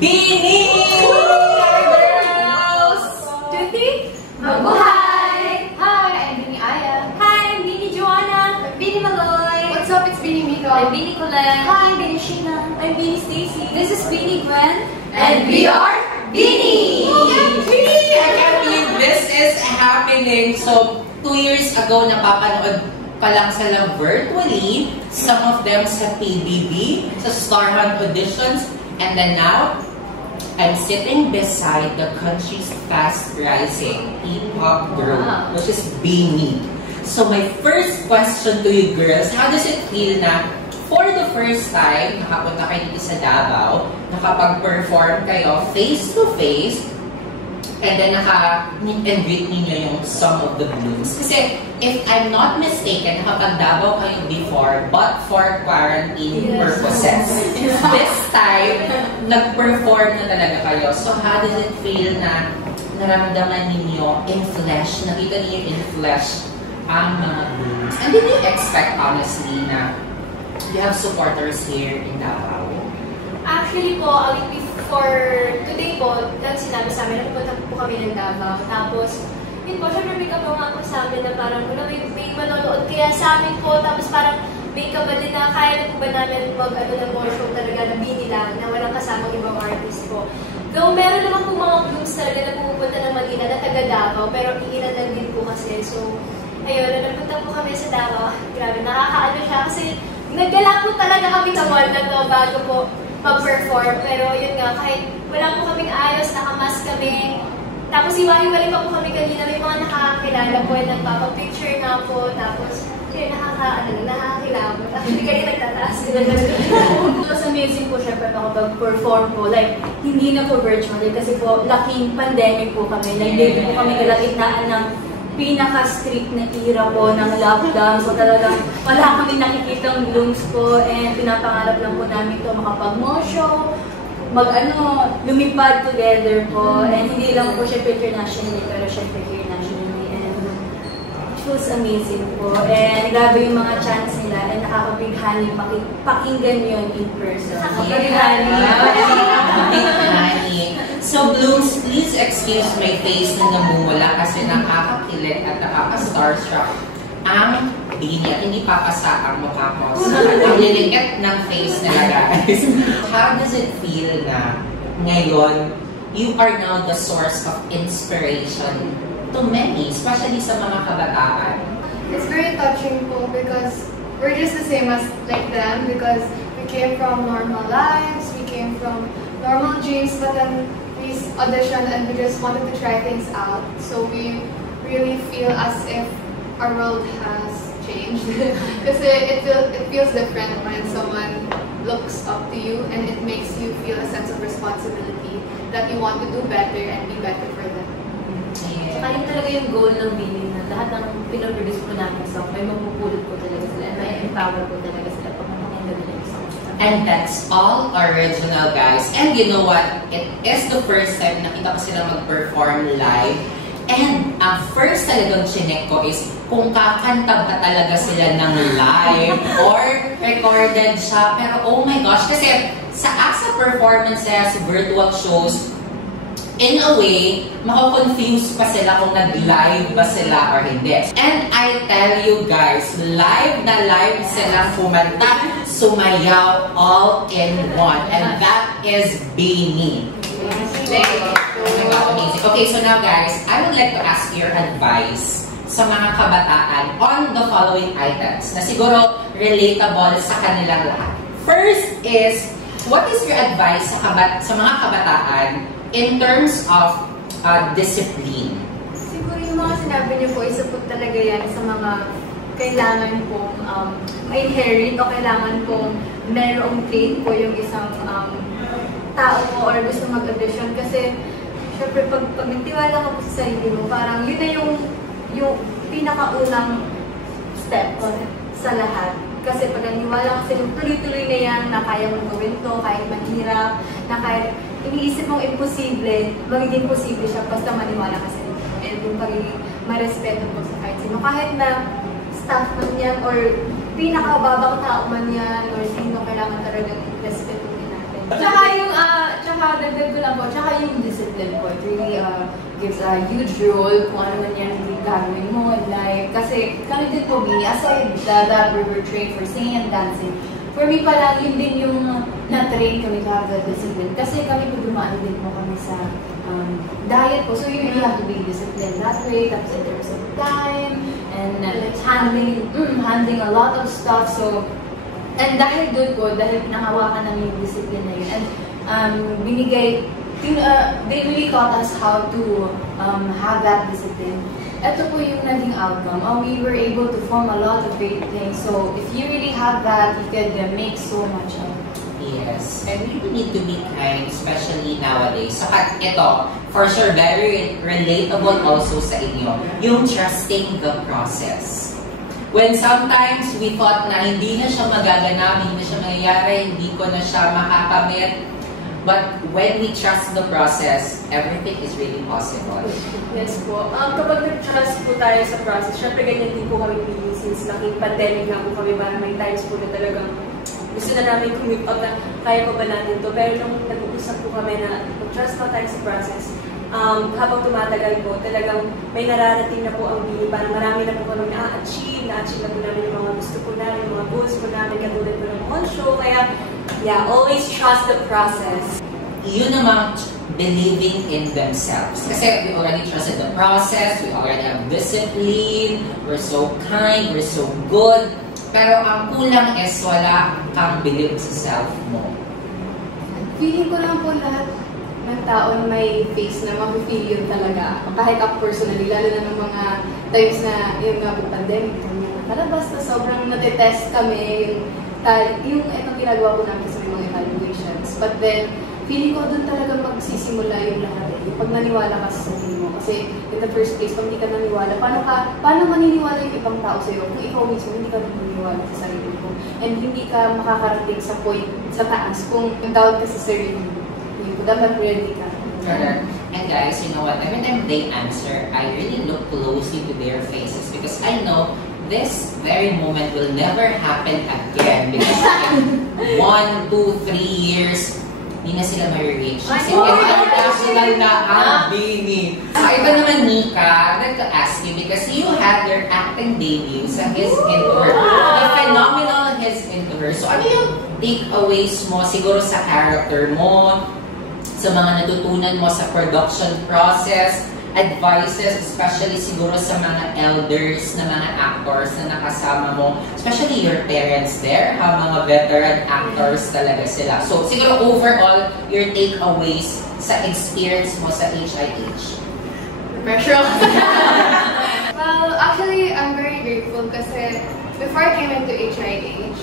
Bini! Hi, girls! Tuti! Mabuhay! Hi, I'm Bini Aya. Hi, I'm Bini Joanna. I'm Bini Maloy. What's up? It's Bini Miko. I'm Bini Colette. Hi, I'm Bini Sheena. I'm Bini Stacy. This is Bini Gwen. And we are Bini! I can't believe this is happening. So, 2 years ago, napapanood pa lang sila virtually. Some of them sa PBB, sa Star Hunt auditions. And then now, I'm sitting beside the country's fast-rising P-pop girl, which is Bini. So my first question to you girls, how does it feel na for the first time, nakapunta kayo dito sa Davao, nakapag-perform kayo face-to-face, and then naka-meet and greet ninyo yung Song of the Blues? Kasi, if I'm not mistaken, nakapag-Davao kayo before, but for quarantine purposes. This time, nag-perform na talaga kayo. So, how does it feel na naramdaman ninyo in flesh, nakita niyo in flesh ang mga Blues? And did you expect, honestly, na you have supporters here in Davao? Actually po, a week before today po, sinabi sa amin na pupunta po kami ng Davao. Tapos, yun po, syempre may kabang ako sa amin na parang may manonood kaya sa amin po. Tapos parang may kaba din na kaya na po ba namin ng more show talaga na Bini lang, na walang kasamang ibang artist po. Though meron naman po mga Blues talaga na pumupunta ng Manila na taga Davao, pero iilan lang din po kasi. So, ayun, napunta po kami sa Davao. Grabe, nakakaano siya kasi naggala po talaga kami sa mall na to bago po mag-perform. Pero yun nga, kahit wala po kaming ayos, nakamask kami. Tapos iwahiwalay pa po kami kanina, may mga nakakakilala po, nagpapapicture na po. Tapos, yun, nakakakilala. Actually, kayo nagtataas. It was amazing po syempre nakapag-perform po. Like, hindi na po virtually kasi po, laking pandemic po kami. Like, hindi po kami kalagitnaan ng pinaka-strict na era po ng lockdown. So talagang wala kami nakikitang Blooms po and pinapangarap lang po namin ito makapag-more show, lumipad together po. And hindi lang po syempre internationally, pero syempre here nationally. And it was amazing po. And grabe yung mga chance nila and nakakabighani pakinggan yun in person. Nakakabighani. So, Blooms, please excuse my face na namumula kasi nakakakilit at nakaka-starstruck ang Bini at hindi papasa ang mukha ko. So, ang lilikit ng face nila, guys. How does it feel na ngayon, you are now the source of inspiration to many, especially sa mga kabataan? It's very touching po because we're just the same as like them because we came from normal lives, we came from normal dreams, but then we auditioned and we just wanted to try things out. So we really feel as if our world has changed because it feels different when someone looks up to you and it makes you feel a sense of responsibility that you want to do better and be better for them. Saka yun talaga yung goal ng Bini na lahat ng pinaproduce po namin song, may mapupulot po talaga sila and may empower po talaga sila pag makakinggan nila yung song. And that's all original, guys. And you know what? It is the first time nakita ko sila mag-perform live. And ang first talagang chinek ko is kung kakanta ba talaga sila ng live or recorded siya. Pero oh my gosh, kasi sa AXA performances, virtual shows, in a way, makakonfuse pa sila kung nag-live ba sila or hindi. And I tell you guys, live na live silang kumanta, sumayaw all in one. And that is Bini. Amazing. Okay, so now guys, I would like to ask your advice sa mga kabataan on the following items na siguro relatable sa kanilang lahat. First is, what is your advice sa mga kabataan in terms of discipline? Siguro yung mga sinabi niyo po, isa po talaga yan sa mga kailangan pong ma-inherit o kailangan pong merong trait po yung isang tao mo or gusto mag-audition. Kasi, syempre, pag nagtiwala ka po sa sarili mo, parang yun na yung pinakaunang step sa lahat. Kasi pag naniwala ka sa tuloy-tuloy na yan, na kaya mong gawin to, kahit mahirap, na kahit iniisip mong imposible, magiging posible siya basta maniwala ka sa inyo. And yung pagiging marespeto po sa kahit sino. Kahit na staff man yan or pinakababang tao man yan or sino, kailangan talagang respetuhin natin. Tsaka yung, tsaka the gives a huge role kung ano man yan gagawin mo in life. Kasi kami din po, aside that we were trained for singing and dancing, for me parang yun din yung na-train kami to have the discipline. Kasi kami po dumaan din po kami sa diet po. So you really have to be disciplined that way. Tapos in terms of time and handling a lot of stuff. So, and dahil doon po, dahil nahawakan namin yung discipline na yun. And they really taught us how to have that discipline. Ito po yung naging outcome. We were able to form a lot of great things. So if you really have that, you could make so much of it. Yes, and we need to be kind, especially nowadays. So, ito, for sure, very relatable also sa inyo, yung trusting the process. When sometimes we thought na hindi na siya magaganap, hindi na siya mangyayari, hindi ko na siya makakamit, but when we trust the process, everything is really possible. Yes po. Kapag nag-trust po tayo sa process, syempre ganyan din po kami pili since laking pandemic nga po kami, parang may times po na talagang gusto na namin commit up na kaya pa ba natin to. Pero nung nag-uusap po kami na mag-trust pa tayo sa process, habang tumatagal po, talagang may nararating na po ang bini. Parang marami na po kami na-achieve na po namin yung mga gusto po namin, yung mga goals po namin, katulad po ng on show. Kaya, yeah, always trust the process. Yun namang believing in themselves. Kasi we already trusted the process, we already have discipline, we're so kind, we're so good. Pero ang kulang is wala kang believe sa self mo. Feeling ko lang po lahat ng taon may face na mag-feel yun talaga. Kahit ako personally, lalo na ng mga times na yung nga po pandemic, kalabas na sobrang natitest kami, yung itong ginagawa po namin sa mga evaluations. But then, feeling ko doon talaga magsisimula yung lahat. Pag naniwala ka sa sarili mo. Kasi in the first place, pag hindi ka naniwala, paano maniniwala yung ibang tao sa'yo kung ikaw mismo hindi ka naniniwala sa sarili mo? And hindi ka makakarating sa point, sa taas, kung doubt ka sa sarili mo. Dapat ready ka. Correct. And guys, you know what? Every time they answer, I really look closely to their faces because I know this very moment will never happen again because in 1, 2, 3 years, hindi na sila ma-reach. Kasi international na ang bini. So, ito naman, Nika, I'd like to ask you because you had your acting debut sa His Into Her. The phenomenal His Into Her. So, ano yung takeaways mo siguro sa character mo, sa mga natutunan mo sa production process, advices, especially siguro sa mga elders na mga actors na nakasama mo, especially your parents there, mga veteran actors talaga sila. So, siguro overall, your takeaways sa experience mo sa HIH. Pressure. Well, actually, I'm very grateful kasi before I came into HIH,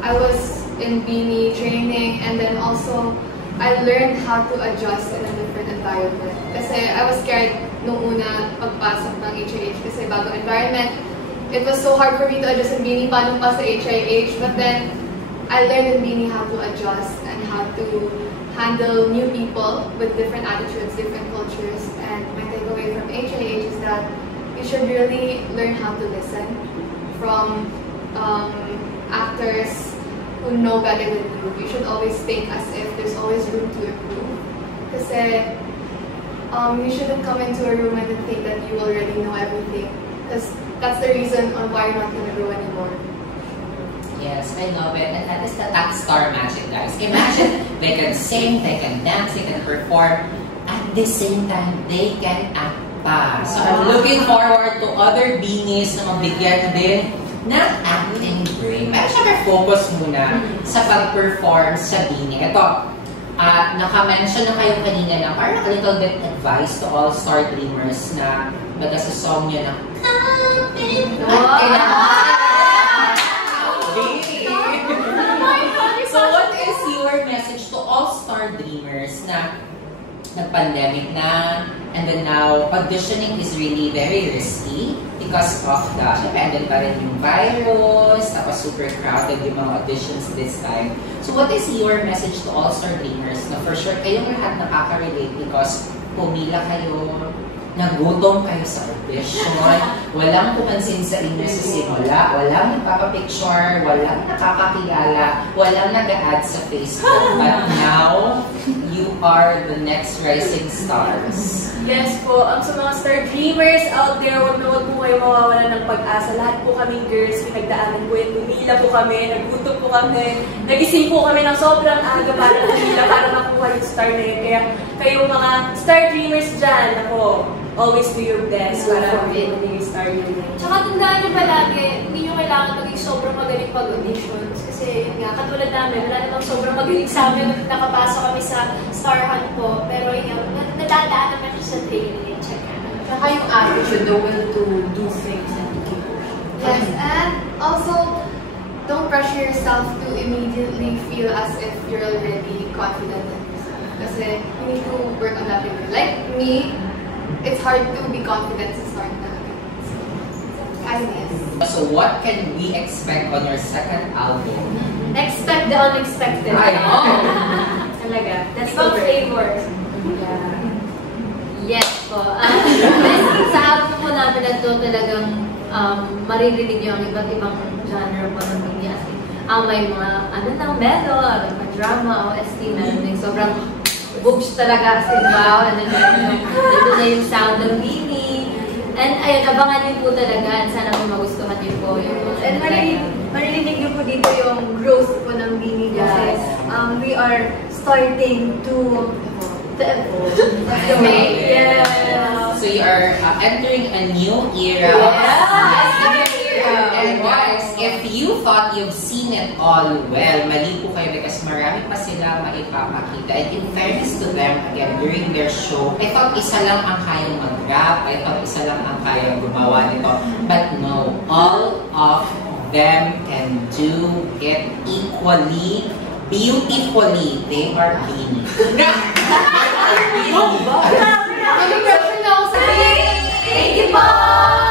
I was in BINI training and then also I learned how to adjust in a different environment. Kasi I was scared nung una pagpasok ng HIH kasi bagong environment. It was so hard for me to adjust in BINI, paano pa sa HIH. But then, I learned in BINI how to adjust and how to handle new people with different attitudes, different cultures. And my takeaway from HIH is that you should really learn how to listen from actors who know better than you. You should always think as if there's always room to improve. Kasi you shouldn't come into a room and think that you already know everything. Because that's the reason on why you're not going to grow anymore. Yes, I love it. And that is the star magic, guys. Imagine, they can sing, they can dance, they can perform. At the same time, they can act pa. So I'm looking forward to other BINIs na mabigyan din ng acting brain. Pero syempre focus muna sa pag-perform sa BINI. Ito, naka-mention na kayo kanina na parang a little bit advice to all star dreamers na baga sa song nyo na So what is your message to all star dreamers na nag-pandemic na and then now auditioning is really very risky because of the, syempre, andun pa rin yung virus, tapos super crowded yung mga auditions this time. So what is your message to all star dreamers na for sure kayong lahat nakaka-relate because pumila kayo, nagutom kayo sa audition, walang pumansin sa inyo sa simula, walang nagpapapicture, walang nakakakilala, walang nag-add sa Facebook, but now, you are the next rising stars. Yes po, sa mga star dreamers out there, huwag na huwag po kayo mawawalan ng pag-asa. Lahat po kaming girls, pinagdaanan po yan. Umila po kami, nagbuto po kami, nagising po kami ng sobrang aga para umila, para makuha yung star na yun. Kaya kayo mga star dreamers dyan, ako, always do your best para makuha yung star na yun. Tsaka tandaan nyo palagi, hindi nyo kailangan maging sobrang magaling pag-auditions. Kasi yun nga, katulad namin, wala namang sobrang magaling sa amin. Nakapasok kami sa Star Hunt po. Pero yun, nadadaan naman siya sa training. Check Saka yung attitude, the will to do things and to keep pushing. Yes, and also, don't pressure yourself to immediately feel as if you're already confident in yourself. Kasi you need to work on that. Like me, it's hard to be confident to start na. So what can we expect on your second album? Expect the unexpected. I know! Talaga. That's Ibang the flavor. Yeah. Yes po. Sa album po namin na ito talagang maririnig yung iba't ibang genre po ng media. May mga mellow, may drama, OST, meron din sobrang boobs talaga kasi wow, ito na yung sound ng Bini. And ayun, abangan niyo po talaga. Sana po magustuhan niyo po yung And maririnig niyo po dito yung growth po ng Bini kasi we are starting to evolve. Yes. So you are entering a new era. And guys, if you thought you've seen it all, well, mali po kayo because marami pa sila maipapakita. And in fairness to them, again, during their show, I thought isa lang ang kayang mag-rap, I thought isa lang ang kayang gumawa nito. But no, all of them can do it equally, beautifully. They are Bini. Thank you po!